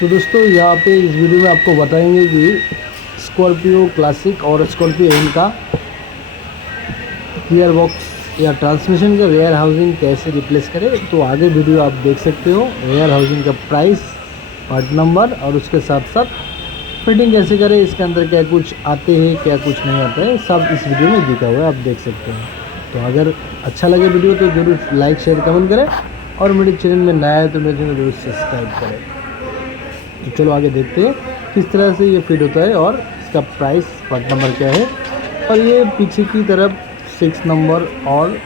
तो दोस्तों यहाँ पे इस वीडियो में आपको बताएंगे कि स्कॉर्पियो क्लासिक और स्कॉर्पियो एन का गियर बॉक्स या ट्रांसमिशन का वेयर हाउसिंग कैसे रिप्लेस करें। तो आगे वीडियो आप देख सकते हो, वेयर हाउसिंग का प्राइस, पार्ट नंबर और उसके साथ साथ फिटिंग कैसे करें, इसके अंदर क्या कुछ आते हैं क्या कुछ नहीं आता है, सब इस वीडियो में दिखा हुआ है, आप देख सकते हैं। तो अगर अच्छा लगे वीडियो तो ज़रूर लाइक शेयर कमेंट करें और मेरे चैनल में नया है तो मेरे चैनल ज़रूर सब्सक्राइब करें। तो चलो आगे देखते हैं किस तरह से ये फिट होता है और इसका प्राइस, पार्ट नंबर क्या है और ये पीछे की तरफ 6 नंबर और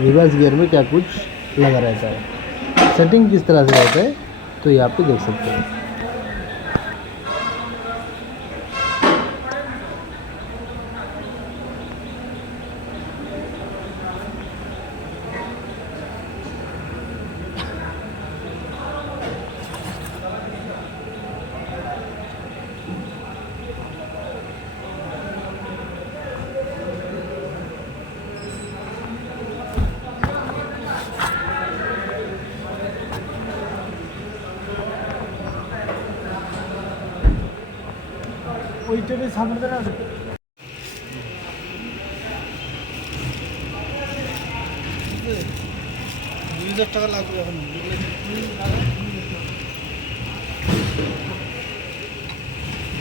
रिवर्स गियर में क्या कुछ लगा रहता है, सेटिंग किस तरह से रहता है, तो यहाँ पे देख सकते हैं। ওইটারই সামনে দেন আছে 2000 টাকা লাগবে এখন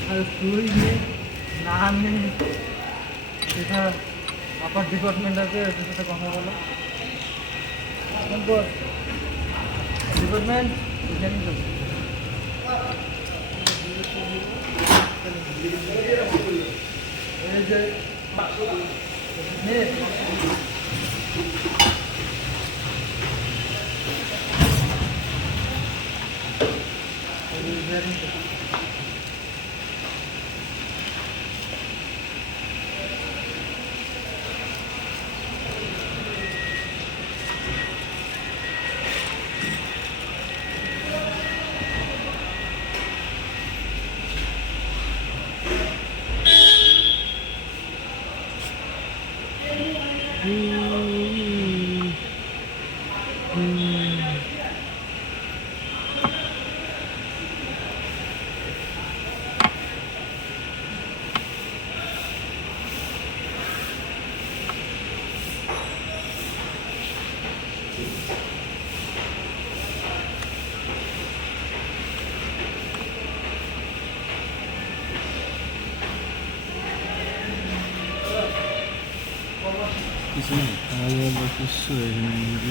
আর তুই না নেই এটা আপার ডিপার্টমেন্ট আছে ওদের সাথে কথা বলো ডিপার্টমেন্ট জানি তো এই যে নে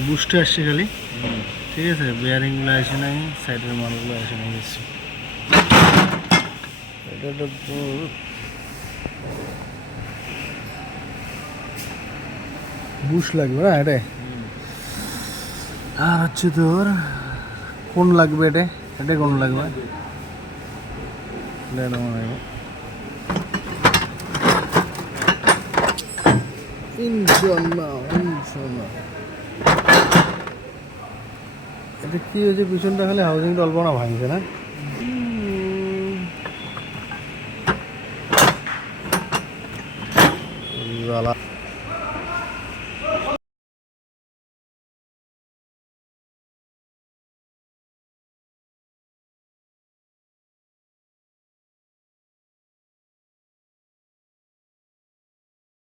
বুস্টে আসছে খালি, ঠিক আছে, বেয়ারিংগুলো আসে নাই, সাইডের মালগুলো আসে নাই গেছে। এটা তো বুশ লাগবে না এটা, আর হচ্ছে তোর কোন লাগবে, এটা কোন লাগবে, এটা কি হয়েছে, পিছনটা খালি হাউজিংটা অল্প না ভাঙছে না।